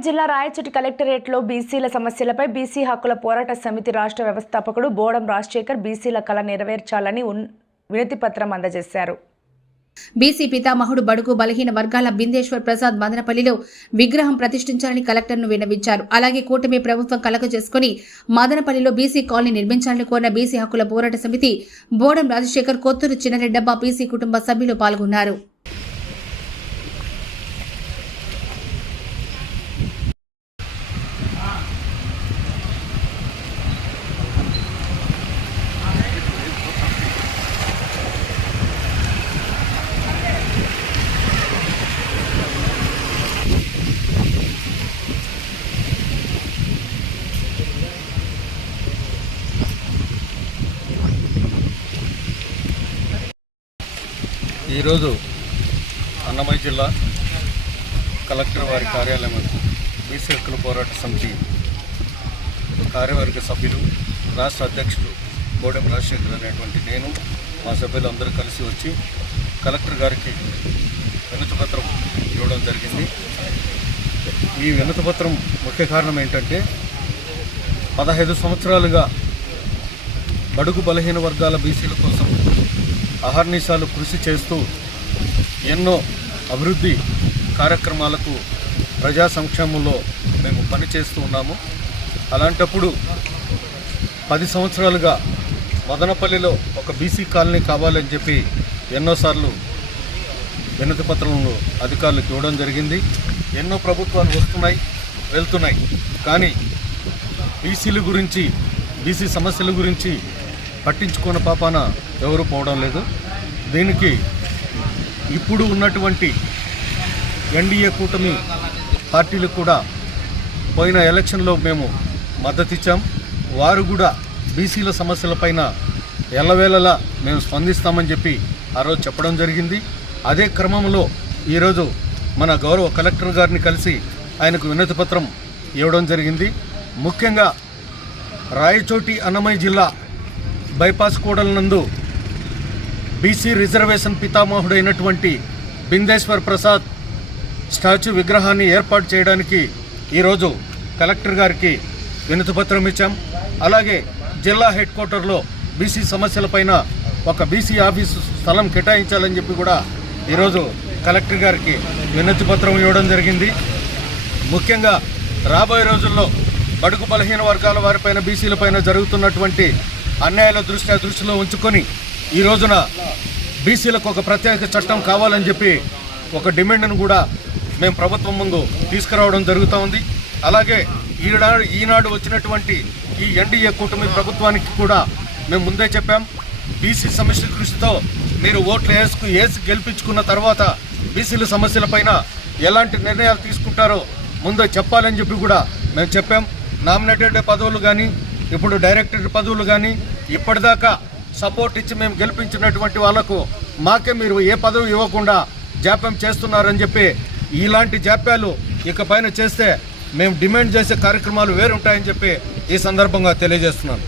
అన్నమయ్య జిల్లా రాయచోటి కలెక్టరేట్లో బీసీల సమస్యలపై బీసీ హక్కుల పోరాట సమితి రాష్ట్ర వ్యవస్థాపకుడు బోడం రాజశేఖర్ బీసీల కళ నెరవేర్చాలని వినతి పత్రం అందజేశారు. బీసీ పితామహుడు బడుగు బలహీన వర్గాల బిందేశ్వర్ ప్రసాద్ మదనపల్లిలో విగ్రహం ప్రతిష్ఠించాలని కలెక్టర్ను విన్నవించారు. అలాగే కూటమి ప్రభుత్వం కలగ చేసుకుని మదనపల్లిలో బీసీ కాలనీ నిర్మించాలని కోరిన బీసీ హక్కుల పోరాట సమితి బోడం రాజశేఖర్, కొత్తూరు చిన్నరెడ్డబ్బ బీసీ కుటుంబ సభ్యులు పాల్గొన్నారు. ఈరోజు అన్నమయ్య జిల్లా కలెక్టర్ వారి కార్యాలయం బీసీ హక్కుల పోరాట సమితి కార్యవర్గ సభ్యులు రాష్ట్ర అధ్యక్షుడు బోడం రాజశేఖర్ అనేటువంటి నేను మా సభ్యులందరూ కలిసి వచ్చి కలెక్టర్ గారికి వినతిపత్రం ఇవ్వడం జరిగింది. ఈ వినతిపత్రం ముఖ్య కారణం ఏంటంటే 15 సంవత్సరాలుగా బడుగు బలహీన వర్గాల బీసీల కోసం అహర్నిశాలు కృషి చేస్తూ ఎన్నో అభివృద్ధి కార్యక్రమాలకు ప్రజా సంక్షేమంలో మేము పనిచేస్తూ ఉన్నాము. అలాంటప్పుడు 10 సంవత్సరాలుగా మదనపల్లిలో ఒక బీసీ కాలనీ కావాలని చెప్పి ఎన్నోసార్లు వినతి పత్రంలో అధికారులకు ఇవ్వడం జరిగింది. ఎన్నో ప్రభుత్వాలు వస్తున్నాయి వెళ్తున్నాయి, కానీ బీసీల గురించి బీసీ సమస్యల గురించి పట్టించుకున్న పాపాన ఎవరు పోవడం లేదు. దీనికి ఇప్పుడు ఉన్నటువంటి ఎన్డీఏ కూటమి పార్టీలు కూడా పోయిన ఎలక్షన్లో మేము మద్దతు ఇచ్చాం. వారు కూడా బీసీల సమస్యలపైన ఎల్లవేళలా మేము స్పందిస్తామని చెప్పి ఆ రోజు చెప్పడం జరిగింది. అదే క్రమంలో ఈరోజు మన గౌరవ కలెక్టర్ గారిని కలిసి ఆయనకు వినతి పత్రం ఇవ్వడం జరిగింది. ముఖ్యంగా రాయచోటి అన్నమయ్య జిల్లా బైపాస్ కూడల నందు బీసీ రిజర్వేషన్ పితామహుడైనటువంటి బిందేశ్వర్ ప్రసాద్ స్టాచ్యూ విగ్రహాన్ని ఏర్పాటు చేయడానికి ఈరోజు కలెక్టర్ గారికి వినతిపత్రం ఇచ్చాం. అలాగే జిల్లా హెడ్ క్వార్టర్లో బీసీ సమస్యలపైన ఒక బీసీ ఆఫీసు స్థలం కేటాయించాలని చెప్పి కూడా ఈరోజు కలెక్టర్ గారికి వినతిపత్రం ఇవ్వడం జరిగింది. ముఖ్యంగా రాబోయే రోజుల్లో బడుగు బలహీన వర్గాల వారిపైన బీసీలపైన జరుగుతున్నటువంటి అన్యాయాల దృష్టిలో ఉంచుకొని ఈ రోజున బీసీలకు ఒక ప్రత్యేక చట్టం కావాలని చెప్పి ఒక డిమాండ్ను కూడా మేము ప్రభుత్వం ముందు తీసుకురావడం జరుగుతూ ఉంది. అలాగే ఈనాడు వచ్చినటువంటి ఈ ఎన్డీఏ కూటమి ప్రభుత్వానికి కూడా మేము ముందే చెప్పాం, బీసీ సమస్య కృషితో మీరు ఓట్లు వేసి గెలిపించుకున్న తర్వాత బీసీల సమస్యలపైన ఎలాంటి నిర్ణయాలు తీసుకుంటారో ముందే చెప్పాలని చెప్పి కూడా మేము చెప్పాం. నామినేటెడ్ పదవులు కానీ ఇప్పుడు డైరెక్టెడ్ పదవులు కానీ ఇప్పటిదాకా సపోర్ట్ ఇచ్చి మేము గెలిపించినటువంటి వాళ్లకు మాకే మీరు ఏ పదవి ఇవ్వకుండా జాప్యం చేస్తున్నారని చెప్పి ఇలాంటి జాప్యాలు ఇకపైన చేస్తే మేము డిమాండ్ చేసే కార్యక్రమాలు వేరుంటాయని చెప్పి ఈ సందర్భంగా తెలియజేస్తున్నాను.